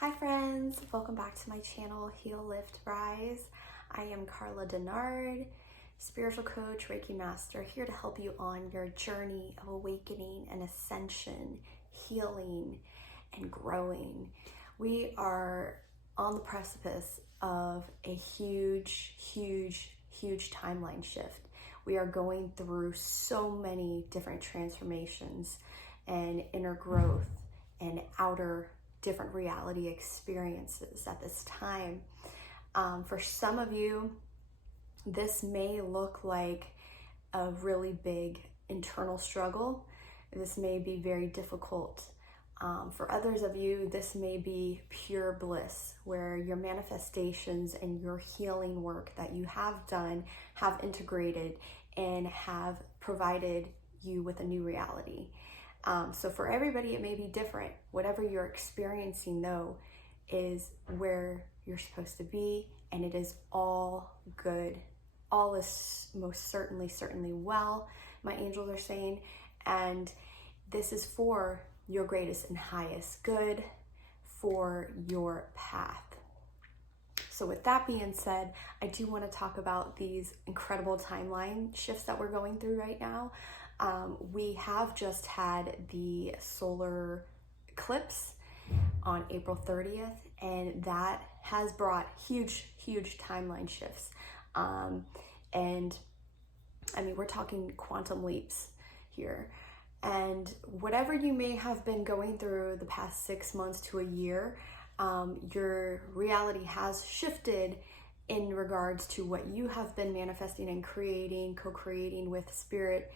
Hi friends, welcome back to my channel, Heal, Lift, Rise. I am Carla Denard, spiritual coach, Reiki master, here to help you on your journey of awakening and ascension, healing and growing. We are on the precipice of a huge timeline shift. We are going through so many different transformations and inner growth and outer different reality experiences at this time. For some of you, this may look like a really big internal struggle. This may be very difficult. For others of you, this may be pure bliss, where your manifestations and your healing work that you have done have integrated and have provided you with a new reality. So for everybody, it may be different. Whatever you're experiencing, though, is where you're supposed to be, and it is all good. All is most certainly well, my angels are saying, and this is for your greatest and highest good, for your path. So with that being said, I do want to talk about these incredible timeline shifts that we're going through right now. We have just had the solar eclipse on April 30th, and that has brought huge timeline shifts. And I mean, we're talking quantum leaps here. And whatever you may have been going through the past 6 months to a year, your reality has shifted in regards to what you have been manifesting and creating, co-creating with spirit,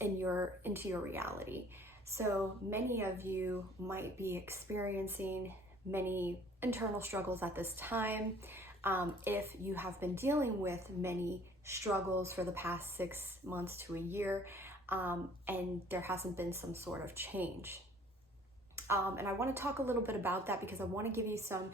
into your reality. So many of you might be experiencing many internal struggles at this time. If you have been dealing with many struggles for the past 6 months to a year, and there hasn't been some sort of change. And I want to talk a little bit about that because I want to give you some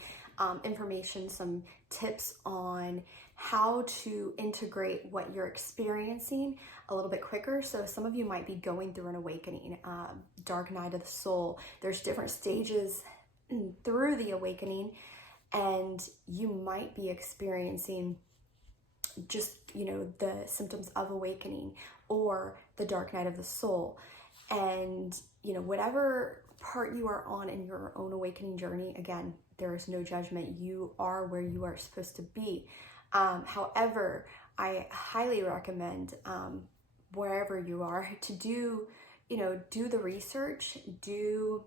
information, some tips on how to integrate what you're experiencing a little bit quicker. So some of you might be going through an awakening, dark night of the soul. There's different stages through the awakening, and you might be experiencing just, the symptoms of awakening or the dark night of the soul. And, whatever part you are on in your own awakening journey, again, there is no judgment. You are where you are supposed to be. However, I highly recommend, wherever you are, to do the research, do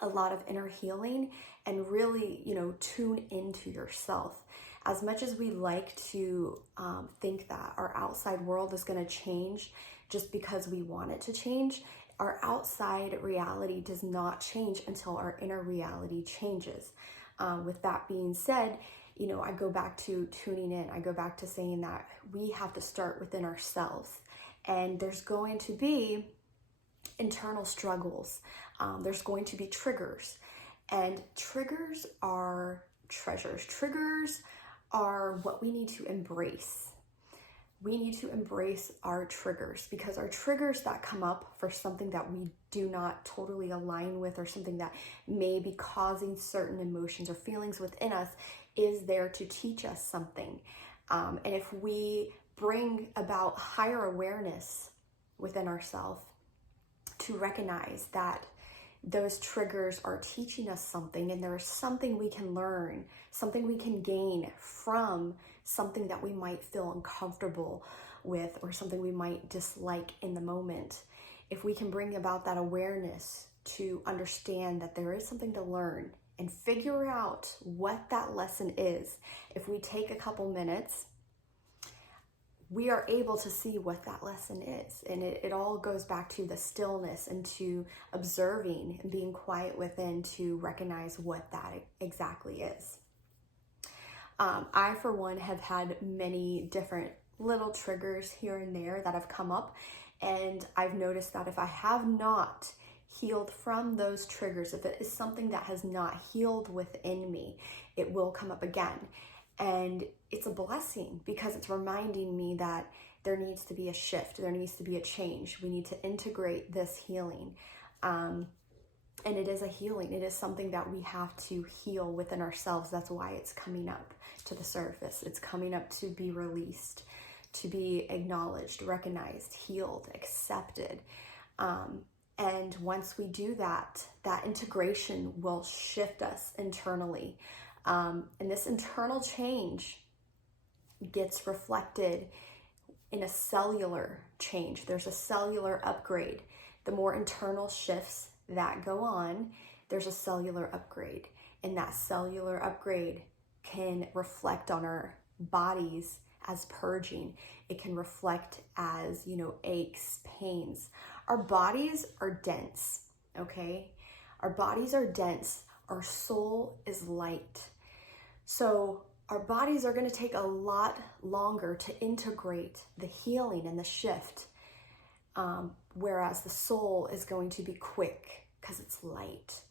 a lot of inner healing, and really, tune into yourself. As much as we like to think that our outside world is going to change just because we want it to change, our outside reality does not change until our inner reality changes. With that being said, I go back to tuning in. I go back to saying that we have to start within ourselves. And there's going to be internal struggles. There's going to be triggers. And triggers are treasures. Triggers are what we need to embrace. We need to embrace our triggers, because our triggers that come up for something that we do not totally align with, or something that may be causing certain emotions or feelings within us, is there to teach us something. And if we bring about higher awareness within ourselves to recognize that those triggers are teaching us something, and there is something we can learn, something we can gain from something that we might feel uncomfortable with, or something we might dislike in the moment. If we can bring about that awareness to understand that there is something to learn and figure out what that lesson is, if we take a couple minutes, we are able to see what that lesson is. And it all goes back to the stillness and to observing and being quiet within to recognize what that exactly is. I, for one, have had many different little triggers here and there that have come up. And I've noticed that if I have not healed from those triggers, if it is something that has not healed within me, it will come up again. And it's a blessing, because it's reminding me that there needs to be a shift. There needs to be a change. We need to integrate this healing. And it is a healing. It is something that we have to heal within ourselves. That's why it's coming up to the surface. It's coming up to be released, to be acknowledged, recognized, healed, accepted. And once we do that, that integration will shift us internally. And this internal change gets reflected in a cellular change. There's a cellular upgrade. The more internal shifts that go on, there's a cellular upgrade. And that cellular upgrade can reflect on our bodies as purging. It can reflect as, aches, pains. Our bodies are dense, okay? Our bodies are dense. Our soul is light. So our bodies are going to take a lot longer to integrate the healing and the shift, whereas the soul is going to be quick because it's light.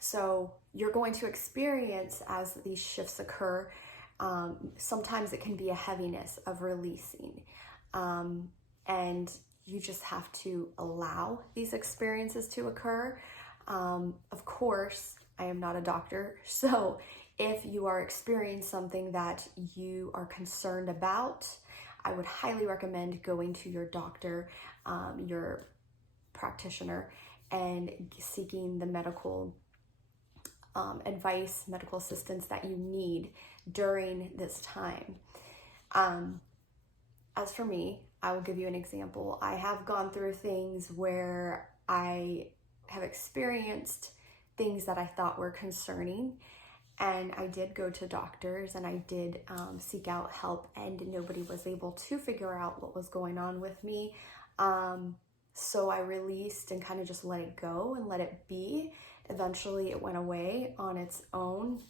So you're going to experience, as these shifts occur, sometimes it can be a heaviness of releasing. And you just have to allow these experiences to occur. Of course, I am not a doctor, so if you are experiencing something that you are concerned about, I would highly recommend going to your doctor, your practitioner, and seeking the medical advice, medical assistance that you need during this time. As for me, I will give you an example. I have gone through things where I have experienced things that I thought were concerning, and I did go to doctors and I did seek out help, and nobody was able to figure out what was going on with me. So I released and kind of just let it go and let it be. Eventually it went away on its own.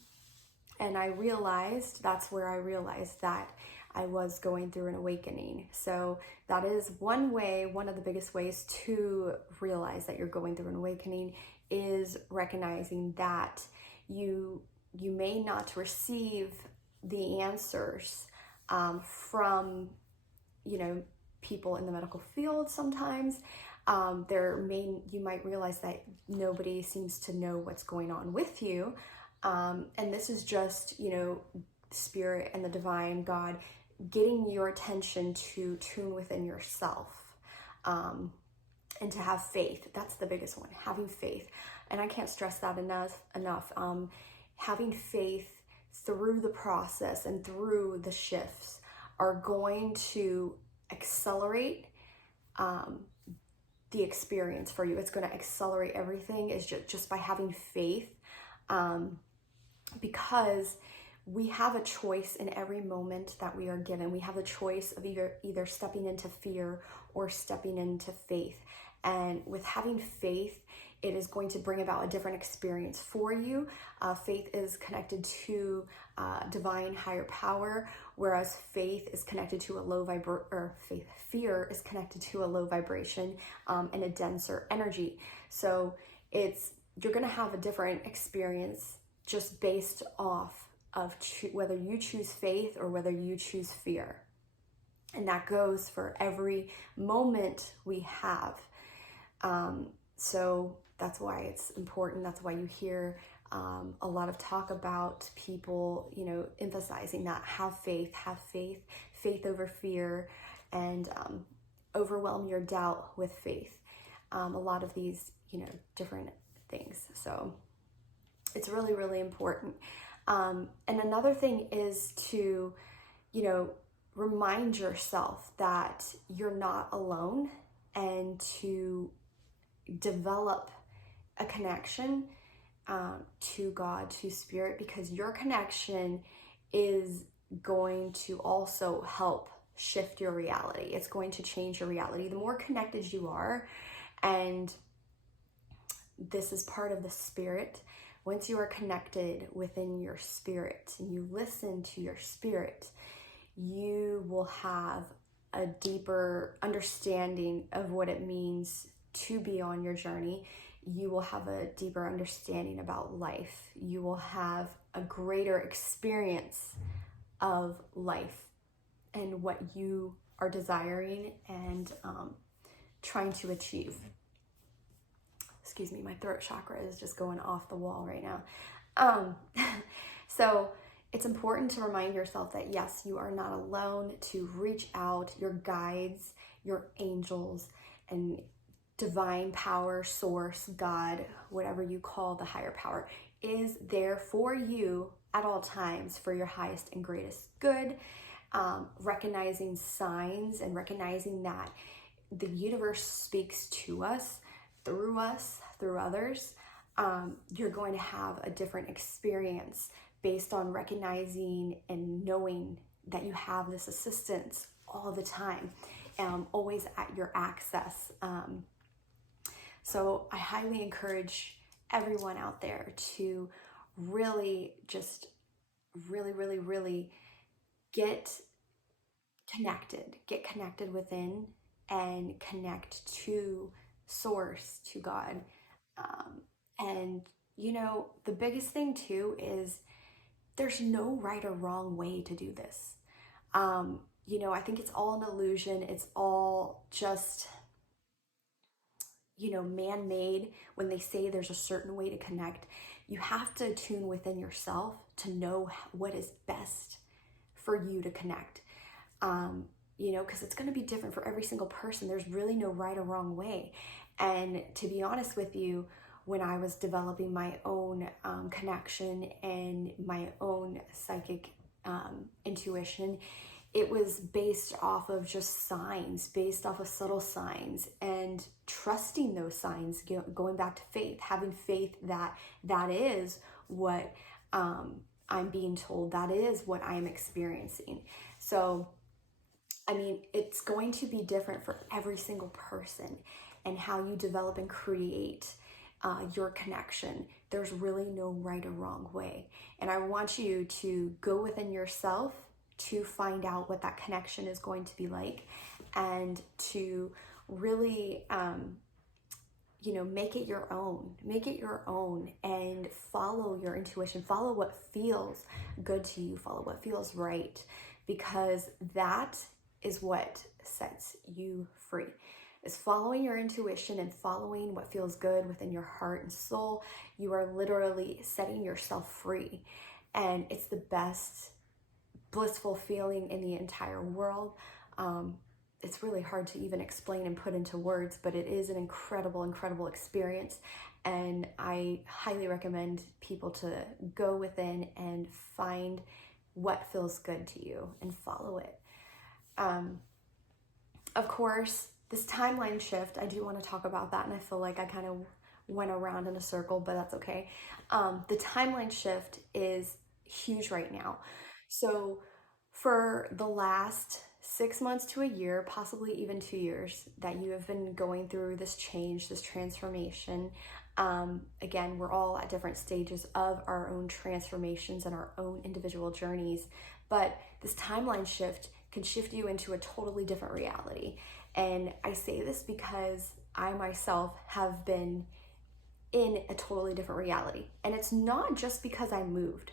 And that's where I realized that I was going through an awakening. So that is one way, one of the biggest ways to realize that you're going through an awakening is recognizing that you may not receive the answers from, people in the medical field sometimes. You might realize that nobody seems to know what's going on with you. And this is just, Spirit and the divine God getting your attention to tune within yourself, and to have faith. That's the biggest one, having faith. And I can't stress that enough. Having faith through the process and through the shifts are going to accelerate the experience for you. It's going to accelerate everything is just by having faith, because we have a choice in every moment that we are given. We have a choice of either stepping into fear or stepping into faith. And with having faith, it is going to bring about a different experience for you. Faith is connected to divine higher power, whereas faith is connected to a low fear is connected to a low vibration and a denser energy. So you're going to have a different experience just based off of whether you choose faith or whether you choose fear. And that goes for every moment we have. So that's why it's important. That's why you hear a lot of talk about people, emphasizing that have faith over fear, and overwhelm your doubt with faith. A lot of these, different things. So it's really, really important. And another thing is to, remind yourself that you're not alone, and to develop a connection to God, to Spirit, because your connection is going to also help shift your reality. It's going to change your reality. The more connected you are, and this is part of the Spirit, once you are connected within your spirit and you listen to your spirit, you will have a deeper understanding of what it means to be on your journey. You will have a deeper understanding about life. You will have a greater experience of life and what you are desiring and trying to achieve. excuse me, my throat chakra is just going off the wall right now. Um, so it's important to remind yourself that yes, you are not alone, to reach out. Your guides, your angels, and divine power, source, God, whatever you call the higher power, is there for you at all times for your highest and greatest good. Recognizing signs and recognizing that the universe speaks to us, through others. You're going to have a different experience based on recognizing and knowing that you have this assistance all the time, always at your access. So I highly encourage everyone out there to really just really get connected within and connect to source, to God. And you know, the biggest thing too is there's no right or wrong way to do this. You know, I think it's all an illusion. It's all just, you know, man-made when they say there's a certain way to connect. You have to tune within yourself to know what is best for you to connect. You know, because it's going to be different for every single person. There's really no right or wrong way. And to be honest with you, when I was developing my own connection and my own psychic intuition, it was based off of just signs, based off of subtle signs, and trusting those signs, going back to faith, having faith that that is what I'm being told, that is what I'm experiencing. So, I mean, it's going to be different for every single person, and how you develop and create your connection. There's really no right or wrong way. And I want you to go within yourself to find out what that connection is going to be like, and to really, you know, make it your own, and follow your intuition, follow what feels good to you, follow what feels right, because that is what sets you free, is following your intuition and following what feels good within your heart and soul. You are literally setting yourself free, and it's the best blissful feeling in the entire world. It's really hard to even explain and put into words, but it is an incredible experience. And I highly recommend people to go within and find what feels good to you and follow it. Of course, this timeline shift, I do want to talk about that, and I feel like I kind of went around in a circle, but that's okay. The timeline shift is huge right now. So for the last 6 months to a year, possibly even 2 years, that you have been going through this change, this transformation. Again, we're all at different stages of our own transformations and our own individual journeys, but this timeline shift can shift you into a totally different reality. And I say this because I myself have been in a totally different reality. And it's not just because I moved.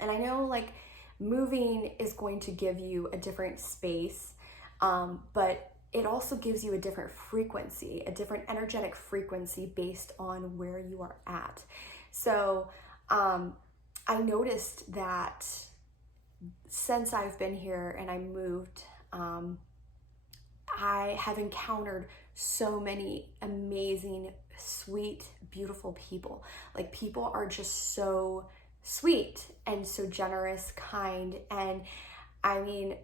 And I know, like, moving is going to give you a different space, but it also gives you a different frequency, a different energetic frequency based on where you are at. So I noticed that since I've been here and I moved, I have encountered so many amazing, sweet, beautiful people. Like, people are just so sweet and so generous, kind, and I mean,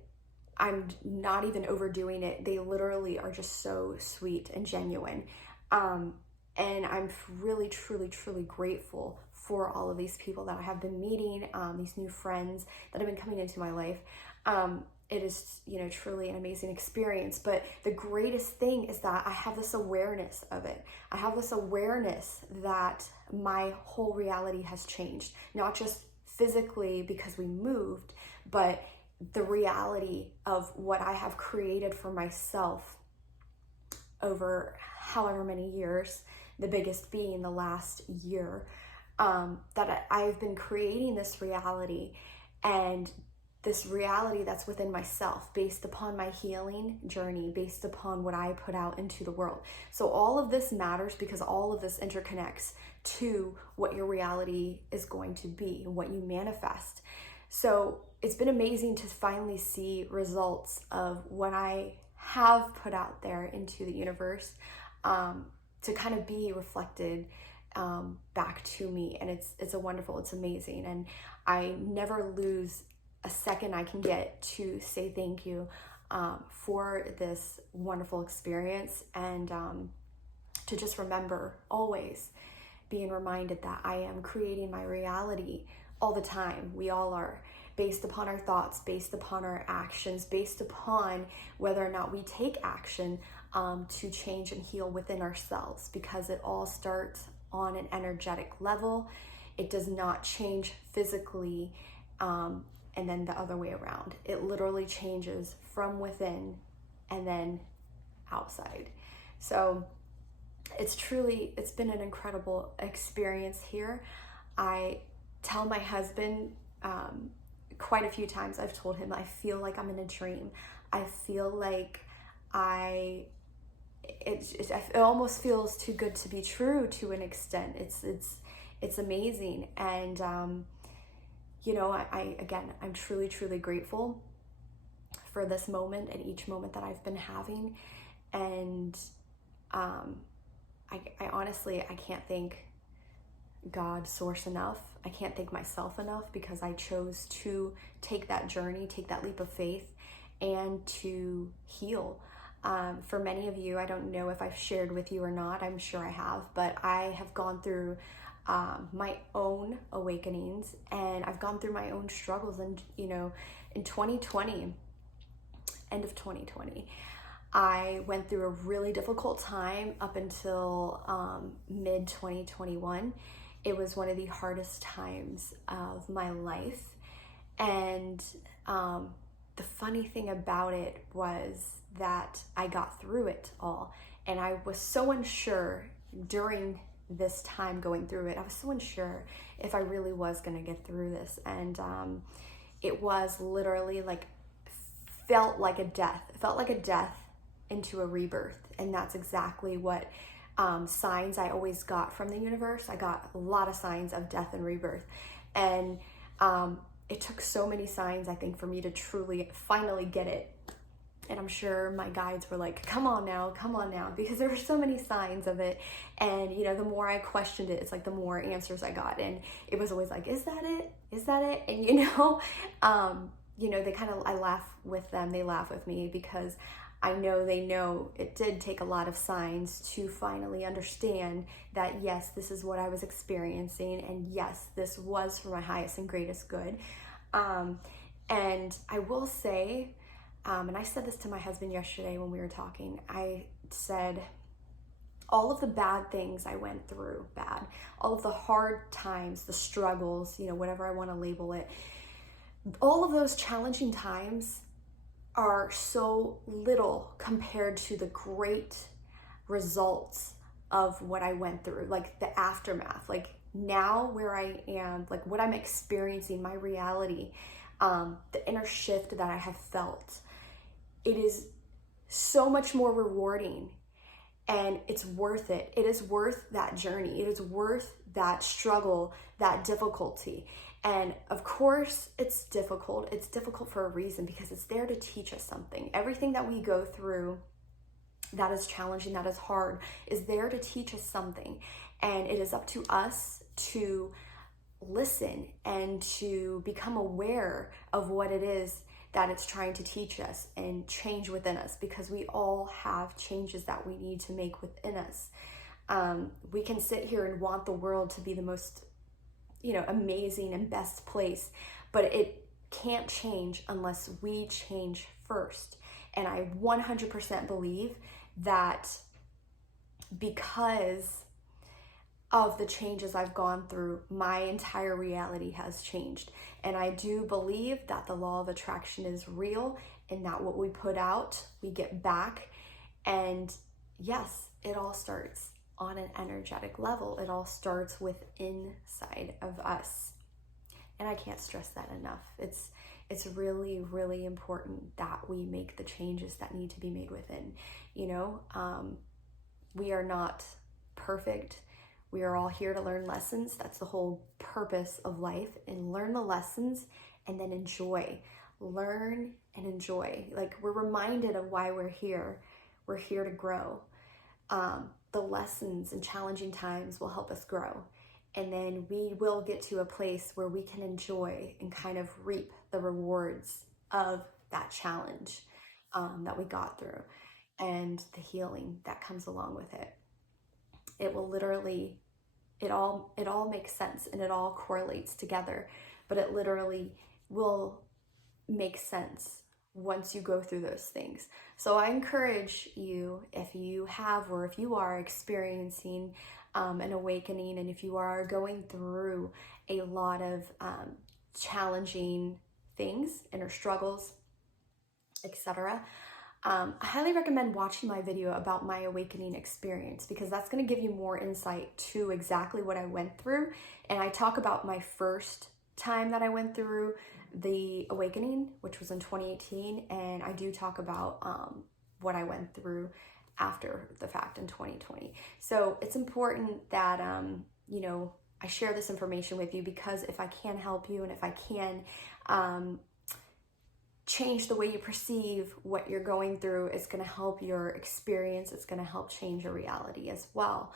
I'm not even overdoing it. They literally are just so sweet and genuine. And I'm really, truly grateful for all of these people that I have been meeting, these new friends that have been coming into my life. It is, you know, truly an amazing experience. But the greatest thing is that I have this awareness of it. I have this awareness that my whole reality has changed, not just physically because we moved, but the reality of what I have created for myself over however many years, the biggest being the last year, that I've been creating this reality. And this reality that's within myself, based upon my healing journey, based upon what I put out into the world. So all of this matters because all of this interconnects to what your reality is going to be and what you manifest. So it's been amazing to finally see results of what I have put out there into the universe, to kind of be reflected back to me. And it's wonderful, it's amazing. And I never lose a second I can get to say thank you for this wonderful experience, and to just remember, always being reminded that I am creating my reality all the time. We all are, based upon our thoughts, based upon our actions, based upon whether or not we take action to change and heal within ourselves, because it all starts on an energetic level. It does not change physically, and then the other way around. It literally changes from within and then outside. So it's been an incredible experience here. I tell my husband quite a few times, I've told him, I feel like I'm in a dream. I feel like it almost feels too good to be true to an extent. It's amazing. And I'm truly grateful for this moment and each moment that I've been having. And I honestly, I can't thank God, source enough. I can't thank myself enough, because I chose to take that journey, take that leap of faith, and to heal. For many of you, I don't know if I've shared with you or not, I'm sure I have, but I have gone through my own awakenings, and I've gone through my own struggles. And in 2020, end of 2020, I went through a really difficult time up until mid 2021. It was one of the hardest times of my life. And the funny thing about it was that I got through it all. And I was so unsure during this time going through it. I was so unsure if I really was going to get through this. And it was literally felt like a death. It felt like a death into a rebirth. And that's exactly what signs I always got from the universe. I got a lot of signs of death and rebirth. And it took so many signs, I think, for me to truly finally get it. And I'm sure my guides were like, come on now, because there were so many signs of it. And, the more I questioned it, it's like the more answers I got. And it was always like, is that it? Is that it? And, I laugh with them. They laugh with me, because I know they know it did take a lot of signs to finally understand that, yes, this is what I was experiencing. And yes, this was for my highest and greatest good. And I will say, and I said this to my husband yesterday when we were talking, I said, all of the bad things I went through, all of the hard times, the struggles, whatever I want to label it, all of those challenging times are so little compared to the great results of what I went through, like the aftermath, like now where I am, like what I'm experiencing, my reality, the inner shift that I have felt. It is so much more rewarding, and it's worth it. It is worth that journey. It is worth that struggle, that difficulty. And of course, it's difficult. It's difficult for a reason, because it's there to teach us something. Everything that we go through that is challenging, that is hard, is there to teach us something. And it is up to us to listen and to become aware of what it is that it's trying to teach us and change within us, because we all have changes that we need to make within us. We can sit here and want the world to be the most, amazing and best place, but it can't change unless we change first. And I 100% believe that because of the changes I've gone through, my entire reality has changed. And I do believe that the law of attraction is real, and that what we put out, we get back. And yes, it all starts on an energetic level. It all starts with inside of us. And I can't stress that enough. It's it's really, really important that we make the changes that need to be made within. You know, we are not perfect. We are all here to learn lessons. That's the whole purpose of life, and learn the lessons and then enjoy. Learn and enjoy. Like, we're reminded of why we're here. We're here to grow. The lessons and challenging times will help us grow. And then we will get to a place where we can enjoy and kind of reap the rewards of that challenge that we got through, and the healing that comes along with it. It will literally, it all makes sense, and it all correlates together, but it literally will make sense once you go through those things. So I encourage you, if you have, or if you are experiencing an awakening, and if you are going through a lot of challenging things, inner struggles, etc., I highly recommend watching my video about my awakening experience, because that's going to give you more insight to exactly what I went through. And I talk about my first time that I went through the awakening, which was in 2018, and I do talk about what I went through after the fact in 2020. So it's important that you know, I share this information with you, because if I can help you, and if I can change the way you perceive what you're going through, it's going to help your experience. It's going to help change your reality as well.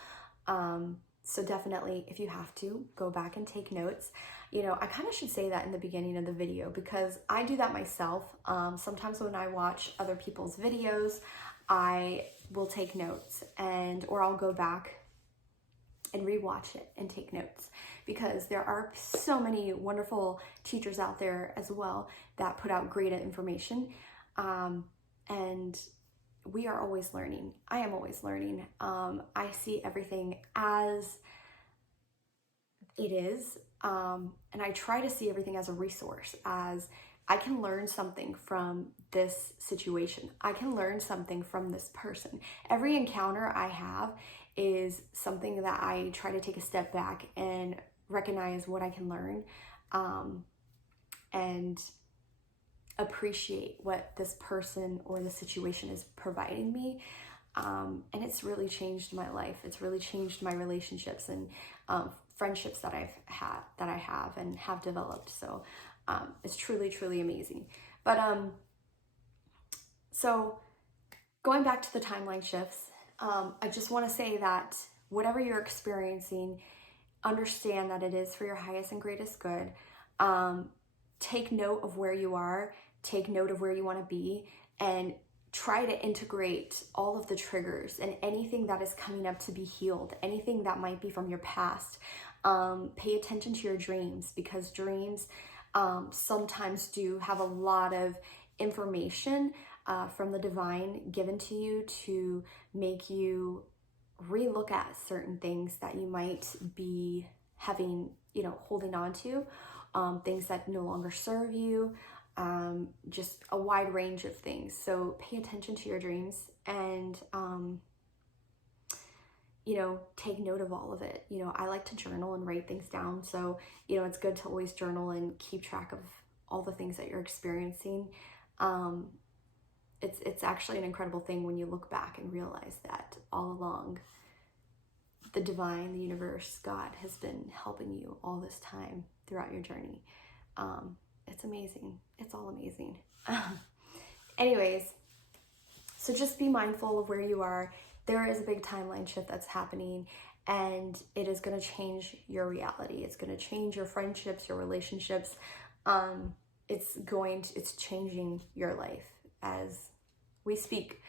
So definitely, if you have to, go back and take notes. You know, I kind of should say that in the beginning of the video, because I do that myself. Sometimes when I watch other people's videos, I will take notes, or I'll go back and rewatch it and take notes, because there are so many wonderful teachers out there as well that put out great information. And we are always learning. I am always learning. I see everything as it is. And I try to see everything as a resource, as I can learn something from this situation. I can learn something from this person. Every encounter I have is something that I try to take a step back and recognize what I can learn, and appreciate what this person or the situation is providing me. And it's really changed my life. It's really changed my relationships and friendships that I have and have developed. So it's truly, truly amazing. But so going back to the timeline shifts, I just want to say that whatever you're experiencing, understand that it is for your highest and greatest good. Take note of where you are, take note of where you want to be, and try to integrate all of the triggers and anything that is coming up to be healed, anything that might be from your past. Pay attention to your dreams, because dreams sometimes do have a lot of information from the divine given to you to make you relook at certain things that you might be having, you know, holding on to, things that no longer serve you, just a wide range of things. So pay attention to your dreams, and you know, take note of all of it. You know, I like to journal and write things down. So, you know, it's good to always journal and keep track of all the things that you're experiencing. It's actually an incredible thing when you look back and realize that all along, the divine, the universe, God has been helping you all this time throughout your journey. It's amazing. It's all amazing. Anyways, so just be mindful of where you are. There is a big timeline shift that's happening, and it is going to change your reality. It's going to change your friendships, your relationships. It's changing your life as we speak.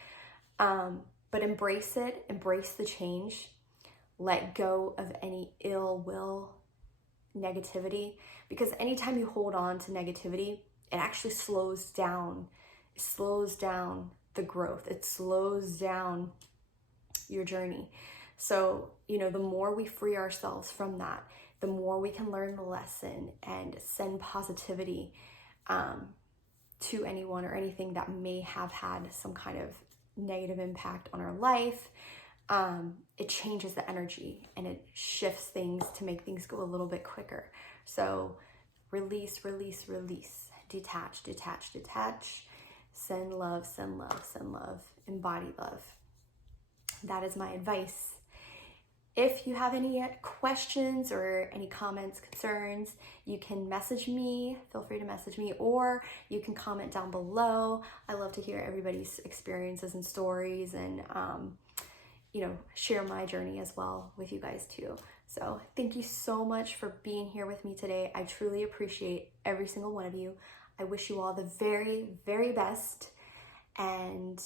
But embrace it, embrace the change, let go of any ill will, negativity, because anytime you hold on to negativity, it actually slows down the growth. It slows down your journey. So, you know, the more we free ourselves from that, the more we can learn the lesson and send positivity to anyone or anything that may have had some kind of negative impact on our life. It changes the energy and it shifts things to make things go a little bit quicker. So release, release, release. detach, detach, detach. Send love, send love, send love. Embody love. That is my advice. If you have any questions or any comments, concerns, you can message me. Feel free to message me, or you can comment down below. I love to hear everybody's experiences and stories, and share my journey as well with you guys too. So thank you so much for being here with me today. I truly appreciate every single one of you. I wish you all the very, very best, and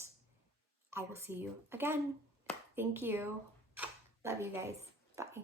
I will see you again. Thank you. Love you guys. Bye.